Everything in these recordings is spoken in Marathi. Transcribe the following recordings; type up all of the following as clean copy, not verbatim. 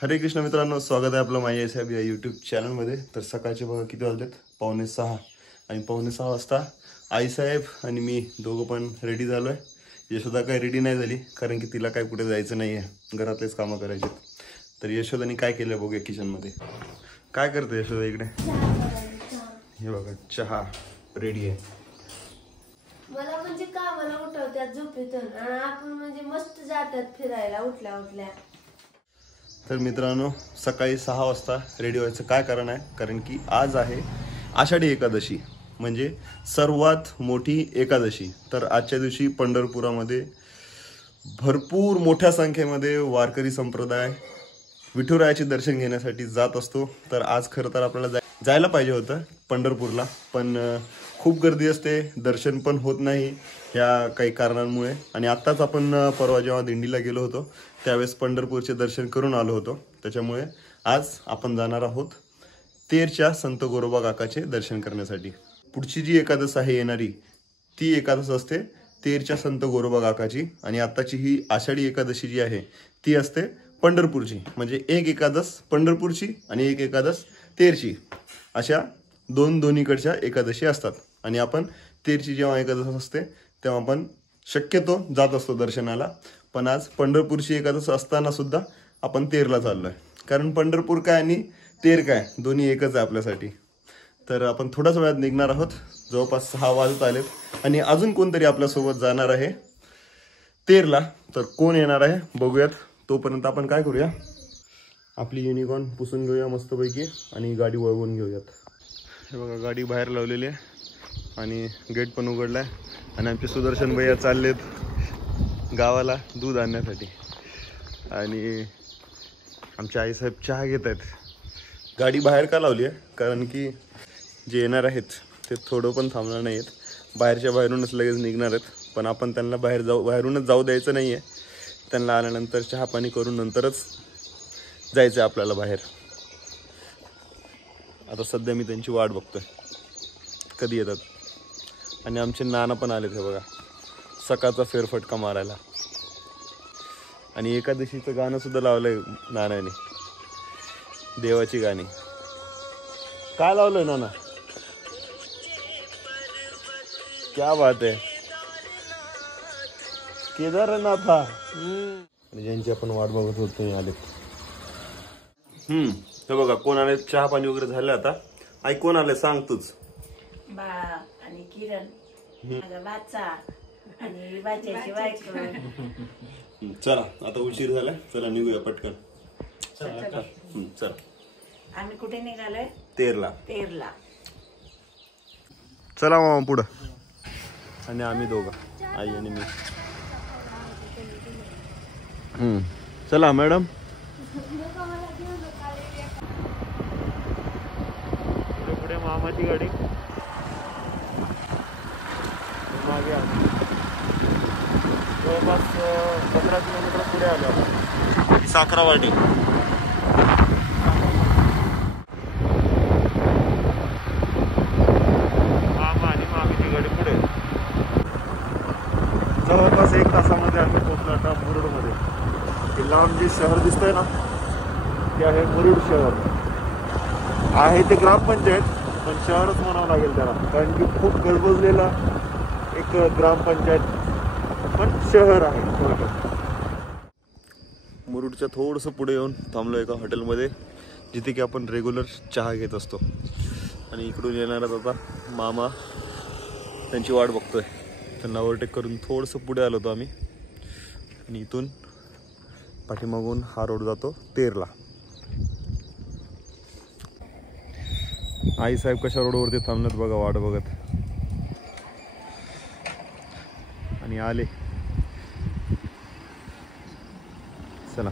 हरे कृष्ण मित्रांनो, स्वागत आहे आपलं माई साहेब या यूट्यूब चॅनलमध्ये। तर सकाळचे बघा किती वाजलेत, 5:45 आणि 5:45 वाजता आईसाहेब आणि मी दोघं पण रेडी झालोय। यशोदा काही रेडी नाही झाली कारण की तिला काय कुठे जायचं नाही आहे, घरातलेच कामं करायचे। तर यशोदाने काय केलं बघूया किचनमध्ये। काय करते यशोदा इकडे? हे बघा चहा रेडी आहे। मला म्हणजे कामाला उठवतात झोपेतून आणि आपण म्हणजे मस्त जातात फिरायला उठल्या उठल्या। तर मित्रांनो, सकाळी 6 वाजता रेडी व्हायचं काय कारण आहे? कारण की आज आहे आषाढी एकादशी, म्हणजे सर्वात मोठी एकादशी। तर आजच्या दिवशी पंढरपुरामध्ये भरपूर मोठ्या संख्येमध्ये वारकरी संप्रदाय विठुरायाचे दर्शन घेण्यासाठी जात असतो। तर आज खरं तर आपल्याला जायला पाहिजे होतं पंढरपूरला, पण खूप गर्दी असते, दर्शन पण होत नाही या काही कारणांमुळे। आणि आत्ताच आपण परवा जेव्हा दिंडीला गेलो होतो त्यावेळेस पंढरपूरचे दर्शन करून आलो होतो, त्याच्यामुळे आज आपण जाणार आहोत तेरच्या संत गोरोबा काकाचे दर्शन करण्यासाठी। पुढची जी एकादश आहे येणारी, ती एकादश असते तेरच्या संत गोरोबा काकाची, आणि आत्ताची ही आषाढी एकादशी जी आहे ती असते पंढरपूरची। म्हणजे एक एकादश पंढरपूरची आणि एक एकादश तेरची, अशा दोन्हीकडच्या एकादशी असतात। आणि आपण तेरची जेव्हा एकादश असते तेव्हा आपण शक्यतो जात असतो दर्शनाला, पण आज पंढरपूरची एकादश असताना सुद्धा आपण तेरला चाललोय, कारण पंढरपूर काय आणि तेर काय दोन्ही एकच आहे आपल्यासाठी। तर आपण थोड्याच वेळात निघणार आहोत, जवळपास 6 वाजत आलेत आणि अजून कोणतरी आपल्यासोबत जाणार आहे तेरला। तर कोण येणार आहे बघूयात, तोपर्यंत आपण काय करूया, आपली युनिकॉर्न पुसून घेऊया मस्तपैकी आणि गाडी वळवून घेऊयात। हे बघा गाडी बाहेर लावलेली आहे आणि गेट पण उघडला आहे, आणि आमचे सुदर्शन भैया चाललेत गावाला दूध आणण्यासाठी, आणि आमचे आईसाहेब चहा घेत आहेत। गाडी बाहेर का लावली आहे? कारण की जे येणार आहेत ते थोडं पण थांबणार नाही आहेत, बाहेरच्या बाहेरूनच लगेच निघणार आहेत, पण आपण त्यांना बाहेरूनच जाऊ द्यायचं नाही आहे। त्यांना आल्यानंतर चहा पाणी करून नंतरच जायचं आहे आपल्याला बाहेर। आता सध्या मी त्यांची वाट बघतोय कधी येतात। आणि आमचे नाना पण आलेत, हे बघा सकाळचा फेरफटका मारायला, आणि एकादशीचं गाणं सुद्धा लावलंय नानाने, देवाची गाणी। काय लावलंय नाना? क्या बात आहे, केदारनाथ। आणि ज्यांची आपण वाट बघत होतो ते आलेत। हे बघा कोण आले, चहा पाणी वगैरे झालं। आता आई कोण आले सांग तूच? बाळा आणि किरण, माझा बाचा आणि बाच्याची बायको। चला आता उशीर झालाय, चला निघूया पटकन। चला आम्ही कुठे निघालोय? तेरला। चला मामा पुढं, आणि आम्ही दोघं, आई आणि मी। चला मॅडम। पुढे मामाची गाडी, मागे जवळपास 15 किलोमीटर पुढे आलो आपण, साखरावाडी। मामा आणि मामीची गाडी पुढे। जवळपास 1 तासामध्ये आम्ही पोहोचलो आता मुरुडमध्ये। हे लांब जे शहर दिसतंय ना ते आहे मुरुड शहर। आहे ते ग्रामपंचायत, पण शहरच म्हणावं लागेल त्याला, कारण की खूप गजबजलेला एक ग्रामपंचायत पण शहर आहे। मुरुडच्या थोडंसं पुढे येऊन थांबलो एका हॉटेलमध्ये, जिथे की आपण रेग्युलर चहा घेत असतो। आणि इकडून येणारच आता मामा, त्यांची वाट बघतोय, त्यांना ओव्हरटेक करून थोडंसं पुढे आलो होतो आम्ही। आणि इथून पाठीमागून हा रोड जातो तेरला। आई साहेब कशा रोडवरती थांबलेत बघा वाट बघत, आणि आले। चला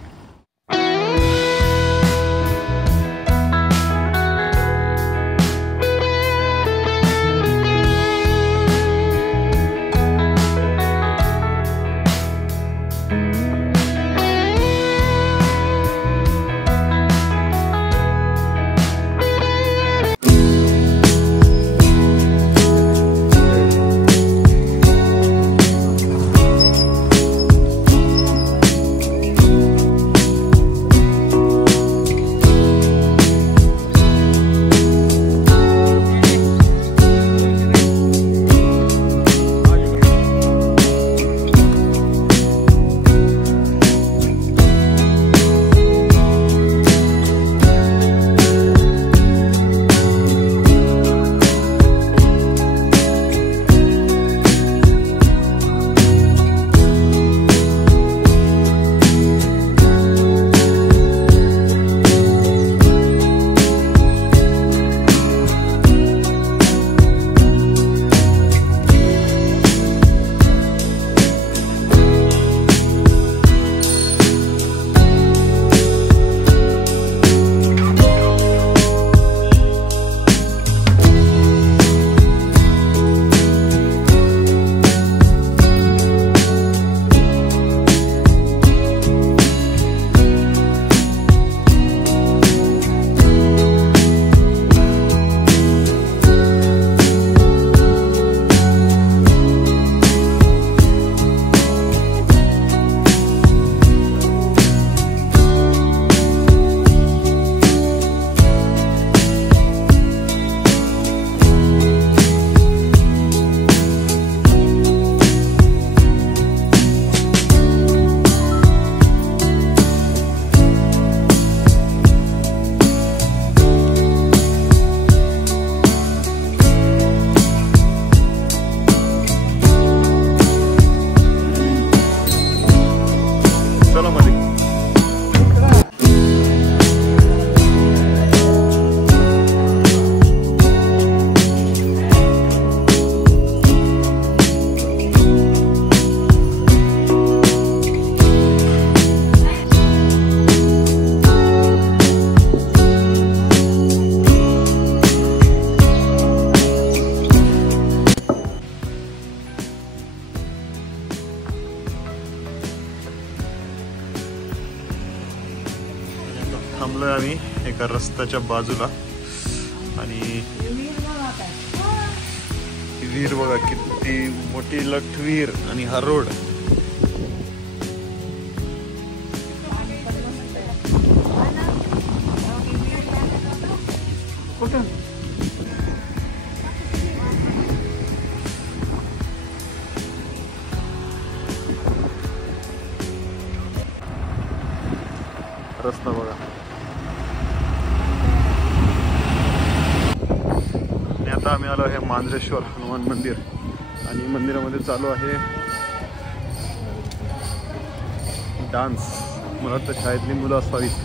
थांबलोय आम्ही एका रस्त्याच्या बाजूला आणि ही विहीर बघा किती मोठी लठ विहीर आणि हा रोड. रस्ता बघा. आणि आता आम्ही आलो आहे मांजरेश्वर हनुमान मंदिर आणि मंदिरामध्ये चालू आहे डान्स. मला वाटतं शाळेतली मुलं असावीत.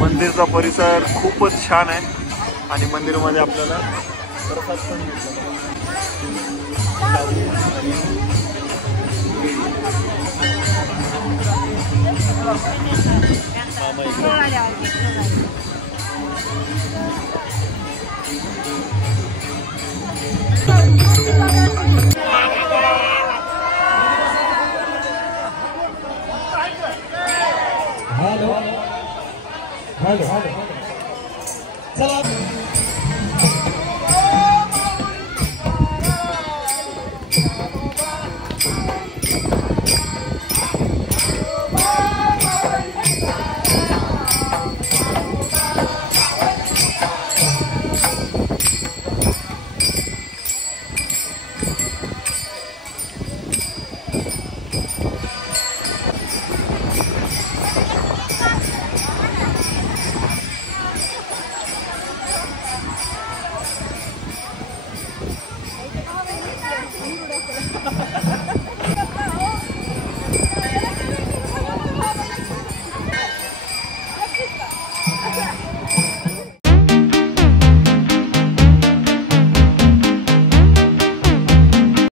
मंदिरचा परिसर खूपच छान आहे आणि मंदिरामध्ये आपल्याला प्रसाद पण मिळतो. चला